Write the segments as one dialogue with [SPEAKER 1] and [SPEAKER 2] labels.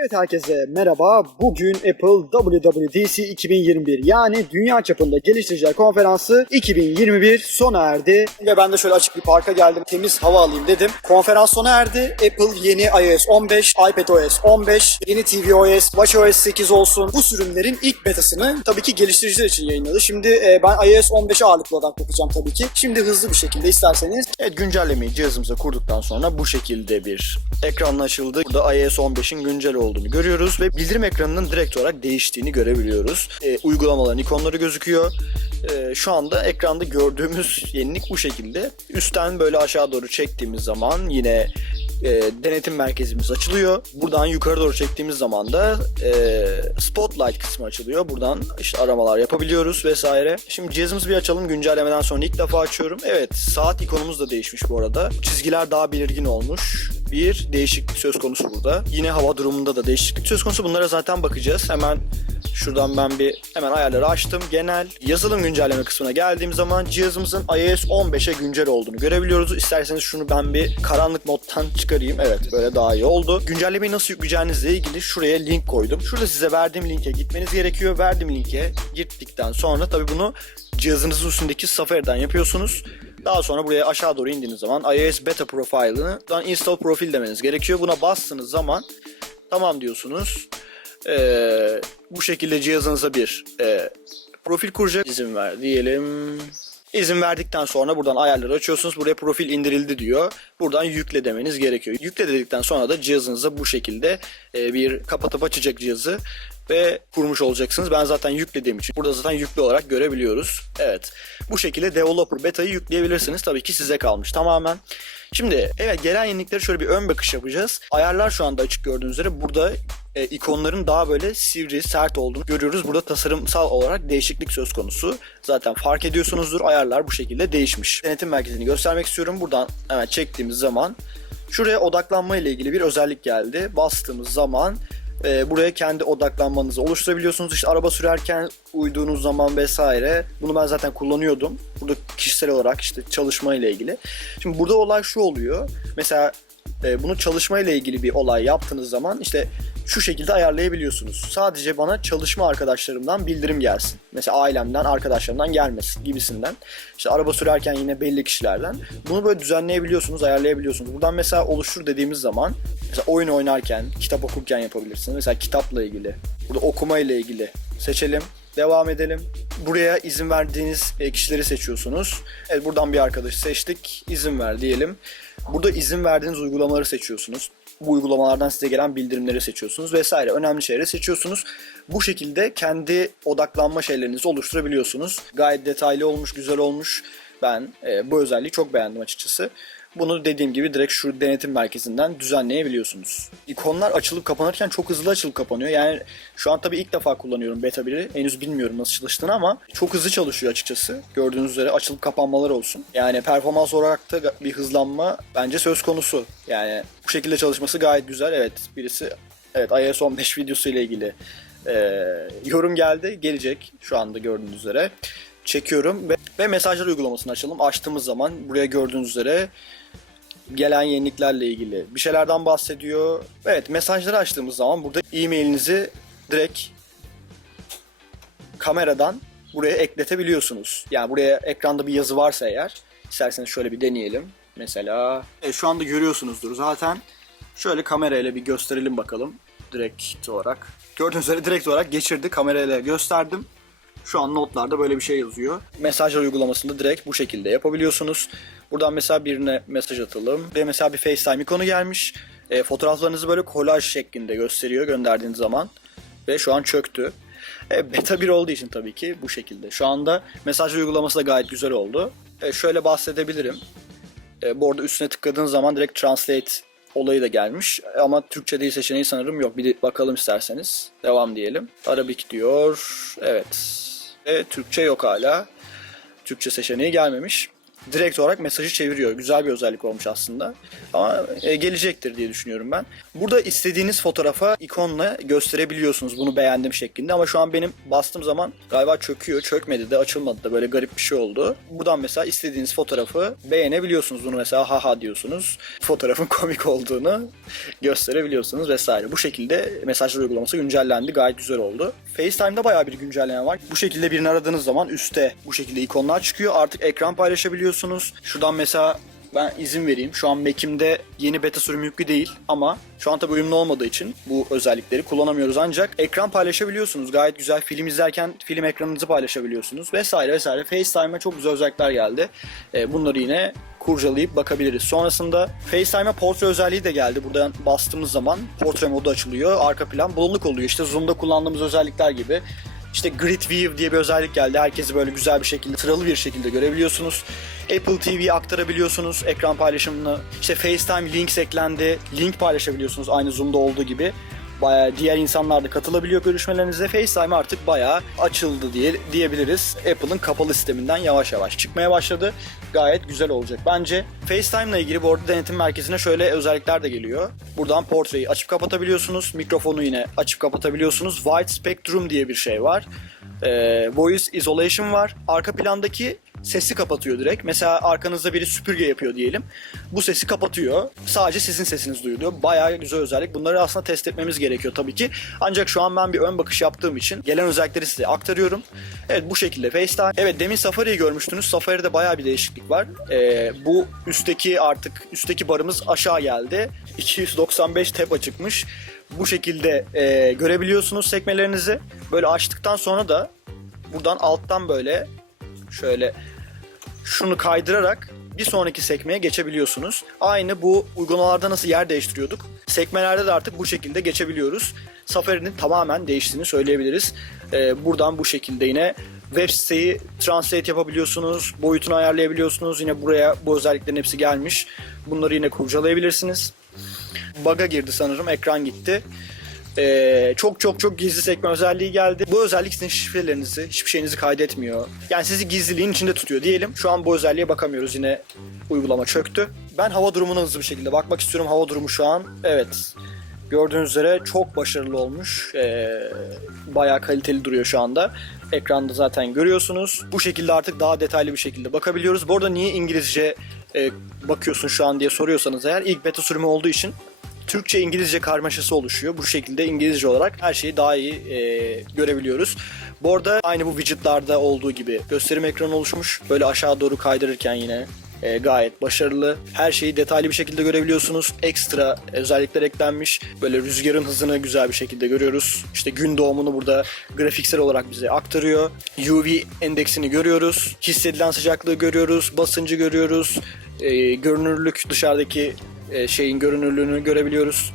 [SPEAKER 1] Evet herkese merhaba. Bugün Apple WWDC 2021 yani dünya çapında geliştiriciler konferansı 2021 sona erdi. Ve ben de şöyle açık bir parka geldim. Temiz hava alayım dedim. Konferans sona erdi. Apple yeni iOS 15, iPadOS 15, yeni tvOS, watchOS 8 olsun. Bu sürümlerin ilk betasını tabii ki geliştiriciler için yayınladı. Şimdi e, ben iOS 15'e ağırlıklı olarak bakacağım tabii ki. Şimdi hızlı bir şekilde isterseniz
[SPEAKER 2] Evet güncellemeyi cihazımıza kurduktan sonra bu şekilde bir ekranla açıldı. Burada iOS 15'in güncel olduğunu görüyoruz ve bildirim ekranının direkt olarak değiştiğini görebiliyoruz. Ee, uygulamaların ikonları gözüküyor. Ee, şu anda ekranda gördüğümüz yenilik bu şekilde. Üstten böyle aşağı doğru çektiğimiz zaman yine e, denetim merkezimiz açılıyor. Buradan yukarı doğru çektiğimiz zaman da e, Spotlight kısmı açılıyor. Buradan işte aramalar yapabiliyoruz vesaire. Şimdi cihazımızı bir açalım. Güncellemeden sonra ilk defa açıyorum. Evet saat ikonumuz da değişmiş bu arada. Çizgiler daha belirgin olmuş. Bir değişiklik söz konusu burada. Yine hava durumunda da değişiklik söz konusu. Bunlara zaten bakacağız. Hemen Şuradan ben bir hemen ayarları açtım. Genel yazılım güncelleme kısmına geldiğim zaman cihazımızın iOS 15'e güncel olduğunu görebiliyoruz. İsterseniz şunu ben bir karanlık moddan çıkarayım. Evet böyle daha iyi oldu. Güncellemeyi nasıl yükleyeceğinizle ilgili şuraya link koydum. Şurada size verdiğim linke gitmeniz gerekiyor. Verdiğim linke gittikten sonra tabii bunu cihazınızın üstündeki Safari'den yapıyorsunuz. Daha sonra buraya aşağı doğru indiğiniz zaman iOS Beta Profile'ından Install Profil demeniz gerekiyor. Buna bastığınız zaman tamam diyorsunuz. Ee, bu şekilde cihazınıza bir e, profil kuracak. İzin ver diyelim. İzin verdikten sonra buradan ayarları açıyorsunuz. Buraya profil indirildi diyor. Buradan yükle demeniz gerekiyor. Yükle dedikten sonra da cihazınıza bu şekilde e, bir kapatıp açacak cihazı ve kurmuş olacaksınız. Ben zaten yüklediğim için burada zaten yüklü olarak görebiliyoruz. Evet. Bu şekilde developer beta'yı yükleyebilirsiniz. Tabii ki size kalmış tamamen. Şimdi evet gelen yenilikleri şöyle bir ön bakış yapacağız. Ayarlar şu anda açık gördüğünüz üzere burada e, ikonların daha böyle sivri, sert olduğunu görüyoruz. Burada tasarımsal olarak değişiklik söz konusu. Zaten fark ediyorsunuzdur ayarlar bu şekilde değişmiş. Denetim merkezini göstermek istiyorum. Buradan hemen çektiğimiz zaman şuraya odaklanma ile ilgili bir özellik geldi. Bastığımız zaman e, buraya kendi odaklanmanızı oluşturabiliyorsunuz. İşte araba sürerken uyduğunuz zaman vesaire. Bunu ben zaten kullanıyordum. Burada kişisel olarak işte çalışma ile ilgili. Şimdi burada olay şu oluyor. Mesela e, bunu çalışma ile ilgili bir olay yaptığınız zaman işte şu şekilde ayarlayabiliyorsunuz. Sadece bana çalışma arkadaşlarımdan bildirim gelsin. Mesela ailemden, arkadaşlarımdan gelmesin gibisinden. İşte araba sürerken yine belli kişilerden. Bunu böyle düzenleyebiliyorsunuz, ayarlayabiliyorsunuz. Buradan mesela oluştur dediğimiz zaman mesela oyun oynarken, kitap okurken yapabilirsiniz. Mesela kitapla ilgili, burada okuma ile ilgili seçelim. Devam edelim. Buraya izin verdiğiniz e, kişileri seçiyorsunuz. Evet buradan bir arkadaşı seçtik. İzin ver diyelim. Burada izin verdiğiniz uygulamaları seçiyorsunuz. Bu uygulamalardan size gelen bildirimleri seçiyorsunuz vesaire. Önemli şeyleri seçiyorsunuz. Bu şekilde kendi odaklanma şeylerinizi oluşturabiliyorsunuz. Gayet detaylı olmuş, güzel olmuş. Ben e, bu özelliği çok beğendim açıkçası. Bunu dediğim gibi direkt şu denetim merkezinden düzenleyebiliyorsunuz. İkonlar açılıp kapanırken çok hızlı açılıp kapanıyor. Yani şu an tabii ilk defa kullanıyorum beta 1'i. Henüz bilmiyorum nasıl çalıştığını ama çok hızlı çalışıyor açıkçası. Gördüğünüz üzere açılıp kapanmalar olsun. Yani performans olarak da bir hızlanma bence söz konusu. Yani bu şekilde çalışması gayet güzel. Evet birisi evet iOS 15 videosu ile ilgili e, yorum geldi. Gelecek şu anda gördüğünüz üzere çekiyorum ve, ve mesajlar uygulamasını açalım. Açtığımız zaman buraya gördüğünüz üzere gelen yeniliklerle ilgili bir şeylerden bahsediyor. Evet mesajları açtığımız zaman burada e-mailinizi direkt kameradan buraya ekletebiliyorsunuz. Yani buraya ekranda bir yazı varsa eğer isterseniz şöyle bir deneyelim. Mesela evet, şu anda görüyorsunuzdur zaten. Şöyle kamerayla bir gösterelim bakalım direkt olarak. Gördüğünüz üzere direkt olarak geçirdi. Kamerayla gösterdim. Şu an notlarda böyle bir şey yazıyor. Mesajlar uygulamasında direkt bu şekilde yapabiliyorsunuz. Buradan mesela birine mesaj atalım. Ve mesela bir FaceTime ikonu gelmiş. E, fotoğraflarınızı böyle kolaj şeklinde gösteriyor gönderdiğiniz zaman. Ve şu an çöktü. E, beta 1 olduğu için tabii ki bu şekilde. Şu anda mesaj uygulaması da gayet güzel oldu. E, şöyle bahsedebilirim. E, bu arada üstüne tıkladığın zaman direkt translate olayı da gelmiş. Ama Türkçe değil seçeneği sanırım yok. Bir bakalım isterseniz. Devam diyelim. Arabik diyor. Evet. E, Türkçe yok hala. Türkçe seçeneği gelmemiş. Direkt olarak mesajı çeviriyor. Güzel bir özellik olmuş aslında. Ama e, gelecektir diye düşünüyorum ben. Burada istediğiniz fotoğrafa ikonla gösterebiliyorsunuz bunu beğendim şeklinde ama şu an benim bastığım zaman galiba çöküyor. Çökmedi de açılmadı da böyle garip bir şey oldu. Buradan mesela istediğiniz fotoğrafı beğenebiliyorsunuz. Bunu mesela haha diyorsunuz. Fotoğrafın komik olduğunu gösterebiliyorsunuz vesaire. Bu şekilde mesajlar uygulaması güncellendi. Gayet güzel oldu. FaceTime'da bayağı bir güncelleme var. Bu şekilde birini aradığınız zaman üstte bu şekilde ikonlar çıkıyor. Artık ekran paylaşabiliyorsunuz. Şuradan mesela ben izin vereyim. Şu an Mac'imde yeni beta sürümü yüklü değil ama şu an tabii uyumlu olmadığı için bu özellikleri kullanamıyoruz ancak ekran paylaşabiliyorsunuz. Gayet güzel film izlerken film ekranınızı paylaşabiliyorsunuz vesaire vesaire. FaceTime'a çok güzel özellikler geldi. Ee, bunları yine kurcalayıp bakabiliriz. Sonrasında FaceTime'a portre özelliği de geldi. Buradan bastığımız zaman portre modu açılıyor. Arka plan bulunuk oluyor. İşte Zoom'da kullandığımız özellikler gibi. İşte Grid View diye bir özellik geldi. Herkesi böyle güzel bir şekilde, sıralı bir şekilde görebiliyorsunuz. Apple TV'ye aktarabiliyorsunuz ekran paylaşımını. İşte FaceTime Links eklendi. Link paylaşabiliyorsunuz aynı Zoom'da olduğu gibi. Bayağı diğer insanlar da katılabiliyor görüşmelerinize. FaceTime artık bayağı açıldı diye diyebiliriz. Apple'ın kapalı sisteminden yavaş yavaş çıkmaya başladı. Gayet güzel olacak. Bence FaceTime ile ilgili bu arada denetim merkezine şöyle özellikler de geliyor. Buradan portreyi açıp kapatabiliyorsunuz. Mikrofonu yine açıp kapatabiliyorsunuz. Wide Spectrum diye bir şey var. Ee, voice Isolation var. Arka plandaki sesi kapatıyor direkt. Mesela arkanızda biri süpürge yapıyor diyelim. Bu sesi kapatıyor. Sadece sizin sesiniz duyuluyor. Bayağı güzel özellik. Bunları aslında test etmemiz gerekiyor tabii ki. Ancak şu an ben bir ön bakış yaptığım için gelen özellikleri size aktarıyorum. Evet bu şekilde FaceTime. Evet demin Safari'yi görmüştünüz. Safari'de bayağı bir değişiklik var. Ee, bu üstteki artık üstteki barımız aşağı geldi. 295 tab çıkmış. Bu şekilde e, görebiliyorsunuz sekmelerinizi. Böyle açtıktan sonra da buradan alttan böyle şöyle şunu kaydırarak bir sonraki sekmeye geçebiliyorsunuz. Aynı bu uygulamalarda nasıl yer değiştiriyorduk. Sekmelerde de artık bu şekilde geçebiliyoruz. Safari'nin tamamen değiştiğini söyleyebiliriz. Ee, buradan bu şekilde yine web siteyi translate yapabiliyorsunuz. Boyutunu ayarlayabiliyorsunuz. Yine buraya bu özelliklerin hepsi gelmiş. Bunları yine kurcalayabilirsiniz. Bug'a girdi sanırım. Ekran gitti. Ee, çok çok çok gizli sekme özelliği geldi. Bu özellik sizin şifrelerinizi, hiçbir şeyinizi kaydetmiyor. Yani sizi gizliliğin içinde tutuyor diyelim. Şu an bu özelliğe bakamıyoruz. Yine uygulama çöktü. Ben hava durumuna hızlı bir şekilde bakmak istiyorum. Hava durumu şu an. Evet. Gördüğünüz üzere çok başarılı olmuş. Ee, bayağı kaliteli duruyor şu anda. Ekranda zaten görüyorsunuz. Bu şekilde artık daha detaylı bir şekilde bakabiliyoruz. Bu arada niye İngilizce e, bakıyorsun şu an diye soruyorsanız eğer ilk beta sürümü olduğu için Türkçe İngilizce karmaşası oluşuyor. Bu şekilde İngilizce olarak her şeyi daha iyi e, görebiliyoruz. Bu arada aynı bu widgetlarda olduğu gibi gösterim ekranı oluşmuş. Böyle aşağı doğru kaydırırken yine e, gayet başarılı. Her şeyi detaylı bir şekilde görebiliyorsunuz. Ekstra özellikler eklenmiş. Böyle rüzgarın hızını güzel bir şekilde görüyoruz. İşte gün doğumunu burada grafiksel olarak bize aktarıyor. UV endeksini görüyoruz. Hissedilen sıcaklığı görüyoruz. Basıncı görüyoruz. E, görünürlük dışarıdaki e, şeyin görünürlüğünü görebiliyoruz.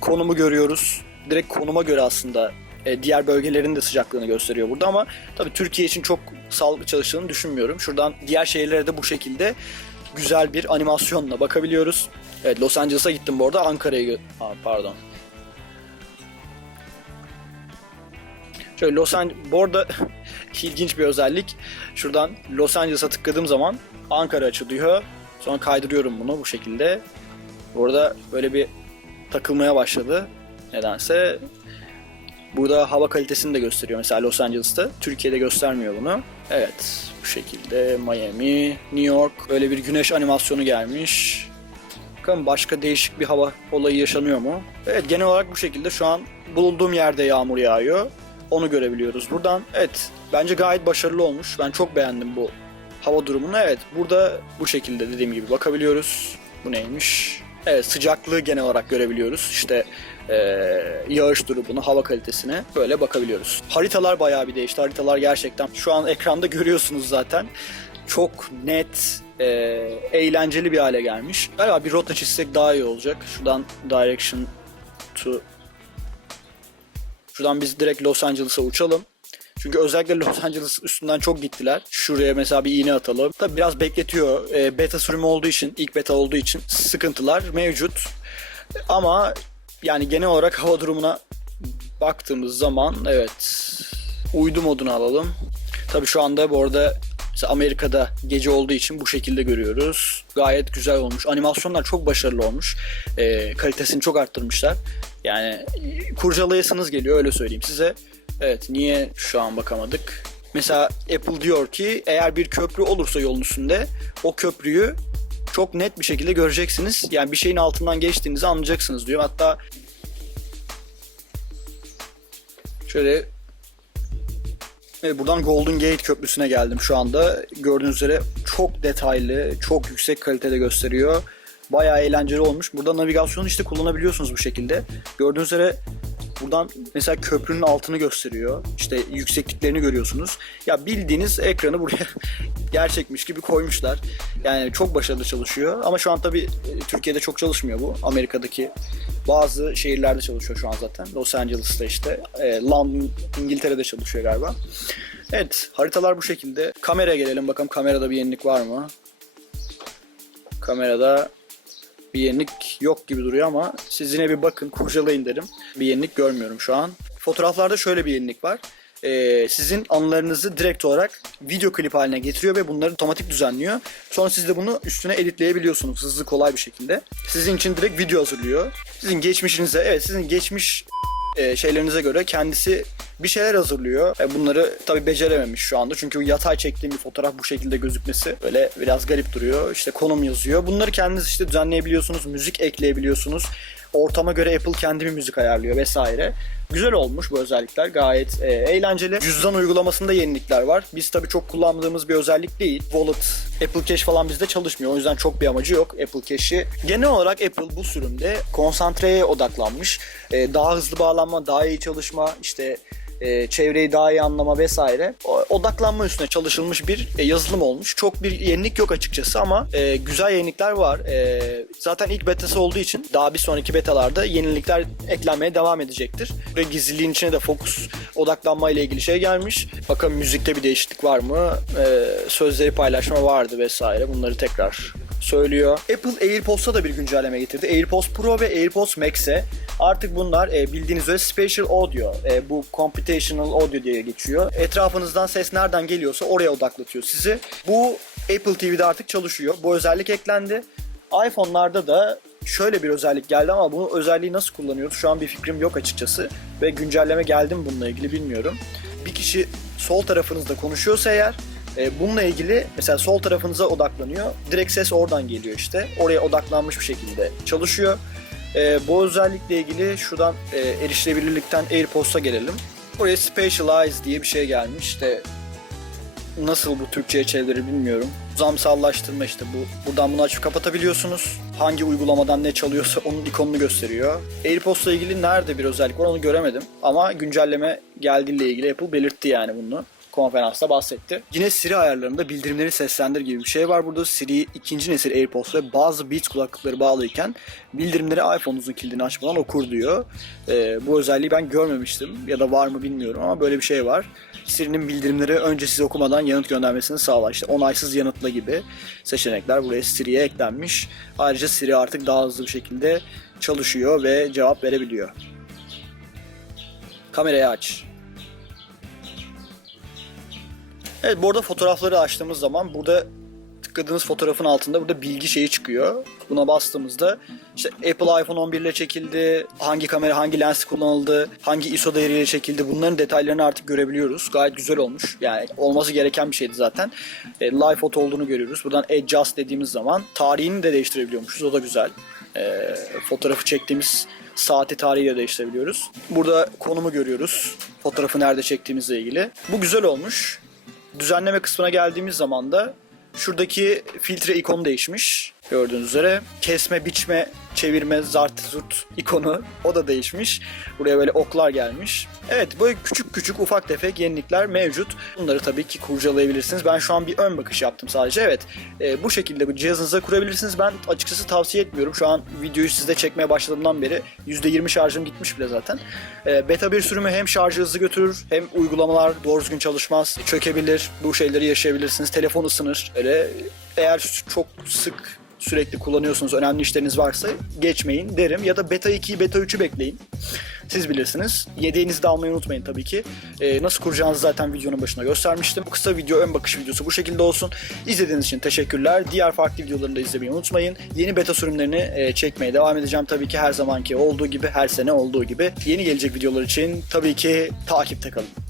[SPEAKER 2] Konumu görüyoruz. Direkt konuma göre aslında e, diğer bölgelerin de sıcaklığını gösteriyor burada ama tabii Türkiye için çok sağlıklı çalıştığını düşünmüyorum. Şuradan diğer şehirlere de bu şekilde güzel bir animasyonla bakabiliyoruz. Evet Los Angeles'a gittim bu arada Aa, pardon. Şöyle Los Angeles, bu arada ilginç bir özellik. Şuradan Los Angeles'a tıkladığım zaman Ankara açılıyor. Sonra kaydırıyorum bunu bu şekilde. Burada böyle bir takılmaya başladı. Nedense burada hava kalitesini de gösteriyor mesela Los Angeles'ta. Türkiye'de göstermiyor bunu. Evet bu şekilde Miami, New York böyle bir güneş animasyonu gelmiş. Bakalım başka değişik bir hava olayı yaşanıyor mu? Evet genel olarak bu şekilde şu an bulunduğum yerde yağmur yağıyor. Onu görebiliyoruz buradan. Evet bence gayet başarılı olmuş. Ben çok beğendim bu hava durumunu. Evet burada bu şekilde dediğim gibi bakabiliyoruz. Bu neymiş? Evet sıcaklığı genel olarak görebiliyoruz. İşte eee, yağış durumunu, hava kalitesine böyle bakabiliyoruz. Haritalar bayağı bir değişti. Haritalar gerçekten şu an ekranda görüyorsunuz zaten. Çok net, eee, eğlenceli bir hale gelmiş. Galiba bir rota çizsek daha iyi olacak. Şuradan direction to Şuradan biz direkt Los Angeles'a uçalım. Çünkü özellikle Los Angeles üstünden çok gittiler. Şuraya mesela bir iğne atalım. Tabi biraz bekletiyor. E, beta sürümü olduğu için, ilk beta olduğu için sıkıntılar mevcut. Ama yani genel olarak hava durumuna baktığımız zaman evet uydu modunu alalım. Tabi şu anda bu arada Amerika'da gece olduğu için bu şekilde görüyoruz. Gayet güzel olmuş. Animasyonlar çok başarılı olmuş. Ee, kalitesini çok arttırmışlar. Yani kurcalayasınız geliyor öyle söyleyeyim size. Evet niye şu an bakamadık? Mesela Apple diyor ki eğer bir köprü olursa yolun üstünde o köprüyü çok net bir şekilde göreceksiniz. Yani bir şeyin altından geçtiğinizi anlayacaksınız diyor. Hatta şöyle Evet, buradan Golden Gate Köprüsü'ne geldim şu anda. Gördüğünüz üzere çok detaylı, çok yüksek kalitede gösteriyor. Bayağı eğlenceli olmuş. Burada navigasyonu işte kullanabiliyorsunuz bu şekilde. Gördüğünüz üzere buradan mesela köprünün altını gösteriyor. İşte yüksekliklerini görüyorsunuz. Ya bildiğiniz ekranı buraya gerçekmiş gibi koymuşlar. Yani çok başarılı çalışıyor. Ama şu an tabii e, Türkiye'de çok çalışmıyor bu. Amerika'daki bazı şehirlerde çalışıyor şu an zaten. Los Angeles'ta işte. E, London, İngiltere'de çalışıyor galiba. Evet, haritalar bu şekilde. Kameraya gelelim bakalım kamerada bir yenilik var mı? Kamerada bir yenilik yok gibi duruyor ama siz yine bir bakın, kurcalayın derim. Bir yenilik görmüyorum şu an. Fotoğraflarda şöyle bir yenilik var. Ee, sizin anılarınızı direkt olarak video klip haline getiriyor ve bunları otomatik düzenliyor. Sonra siz de bunu üstüne editleyebiliyorsunuz hızlı kolay bir şekilde. Sizin için direkt video hazırlıyor. Sizin geçmişinize, evet sizin geçmiş e, şeylerinize göre kendisi bir şeyler hazırlıyor. E, bunları tabi becerememiş şu anda. Çünkü yatay çektiğim bir fotoğraf bu şekilde gözükmesi böyle biraz garip duruyor. İşte konum yazıyor. Bunları kendiniz işte düzenleyebiliyorsunuz. Müzik ekleyebiliyorsunuz. Ortama göre Apple kendi bir müzik ayarlıyor vesaire. Güzel olmuş bu özellikler. Gayet e, eğlenceli. Cüzdan uygulamasında yenilikler var. Biz tabii çok kullandığımız bir özellik değil. Wallet, Apple Cash falan bizde çalışmıyor. O yüzden çok bir amacı yok Apple Cash'i. Genel olarak Apple bu sürümde konsantreye odaklanmış. E, daha hızlı bağlanma, daha iyi çalışma, işte e, çevreyi daha iyi anlama vesaire odaklanma üstüne çalışılmış bir e, yazılım olmuş. Çok bir yenilik yok açıkçası ama e, güzel yenilikler var. E, zaten ilk betası olduğu için daha bir sonraki betalarda yenilikler eklenmeye devam edecektir. Ve gizliliğin içine de fokus odaklanma ile ilgili şey gelmiş. Bakalım müzikte bir değişiklik var mı? E, sözleri paylaşma vardı vesaire. Bunları tekrar söylüyor. Apple AirPods'a da bir güncelleme getirdi. AirPods Pro ve AirPods Max'e artık bunlar e, bildiğiniz üzere Spatial Audio, e, bu Computational Audio diye geçiyor. Etrafınızdan ses nereden geliyorsa oraya odaklatıyor sizi. Bu Apple TV'de artık çalışıyor. Bu özellik eklendi. iPhone'larda da şöyle bir özellik geldi ama bu özelliği nasıl kullanıyoruz şu an bir fikrim yok açıkçası. Ve güncelleme geldi mi bununla ilgili bilmiyorum. Bir kişi sol tarafınızda konuşuyorsa eğer e, bununla ilgili mesela sol tarafınıza odaklanıyor. Direkt ses oradan geliyor işte. Oraya odaklanmış bir şekilde çalışıyor. E, bu özellikle ilgili şuradan e, erişilebilirlikten AirPods'a gelelim. Buraya Specialize diye bir şey gelmiş. İşte nasıl bu Türkçe'ye çevirir bilmiyorum. Zamsallaştırma işte bu. Buradan bunu açıp kapatabiliyorsunuz. Hangi uygulamadan ne çalıyorsa onun ikonunu gösteriyor. AirPods'la ilgili nerede bir özellik var onu göremedim. Ama güncelleme geldiğiyle ilgili Apple belirtti yani bunu konferansta bahsetti. Yine Siri ayarlarında bildirimleri seslendir gibi bir şey var burada. Siri ikinci nesil AirPods ve bazı Beats kulaklıkları bağlıyken bildirimleri iPhone'unuzun kilidini açmadan okur diyor. Ee, bu özelliği ben görmemiştim ya da var mı bilmiyorum ama böyle bir şey var. Siri'nin bildirimleri önce size okumadan yanıt göndermesini sağlar. İşte onaysız yanıtla gibi seçenekler buraya Siri'ye eklenmiş. Ayrıca Siri artık daha hızlı bir şekilde çalışıyor ve cevap verebiliyor. Kamerayı aç. Evet bu arada fotoğrafları açtığımız zaman burada tıkladığınız fotoğrafın altında burada bilgi şeyi çıkıyor. Buna bastığımızda işte Apple iPhone 11 ile çekildi, hangi kamera hangi lens kullanıldı, hangi ISO değeriyle çekildi bunların detaylarını artık görebiliyoruz. Gayet güzel olmuş. Yani olması gereken bir şeydi zaten. E, live foto olduğunu görüyoruz. Buradan adjust dediğimiz zaman tarihini de değiştirebiliyormuşuz. O da güzel. E, fotoğrafı çektiğimiz saati tarihi de değiştirebiliyoruz. Burada konumu görüyoruz. Fotoğrafı nerede çektiğimizle ilgili. Bu güzel olmuş. Düzenleme kısmına geldiğimiz zaman da şuradaki filtre ikonu değişmiş. Gördüğünüz üzere kesme, biçme, çevirme, zart, zurt ikonu o da değişmiş. Buraya böyle oklar gelmiş. Evet böyle küçük küçük ufak tefek yenilikler mevcut. Bunları tabii ki kurcalayabilirsiniz. Ben şu an bir ön bakış yaptım sadece. Evet e, bu şekilde bu cihazınıza kurabilirsiniz. Ben açıkçası tavsiye etmiyorum. Şu an videoyu sizde çekmeye başladığımdan beri %20 şarjım gitmiş bile zaten. E, beta bir sürümü hem şarjı hızlı götürür hem uygulamalar doğru düzgün çalışmaz. Çökebilir. Bu şeyleri yaşayabilirsiniz. Telefon ısınır. Öyle eğer çok sık sürekli kullanıyorsunuz, önemli işleriniz varsa geçmeyin derim. Ya da beta 2'yi, beta 3'ü bekleyin. Siz bilirsiniz. Yedeğinizi de almayı unutmayın tabii ki. Ee, nasıl kuracağınızı zaten videonun başında göstermiştim. Bu kısa video ön bakış videosu bu şekilde olsun. İzlediğiniz için teşekkürler. Diğer farklı videolarını da izlemeyi unutmayın. Yeni beta sürümlerini e, çekmeye devam edeceğim tabii ki her zamanki olduğu gibi, her sene olduğu gibi. Yeni gelecek videolar için tabii ki takipte kalın.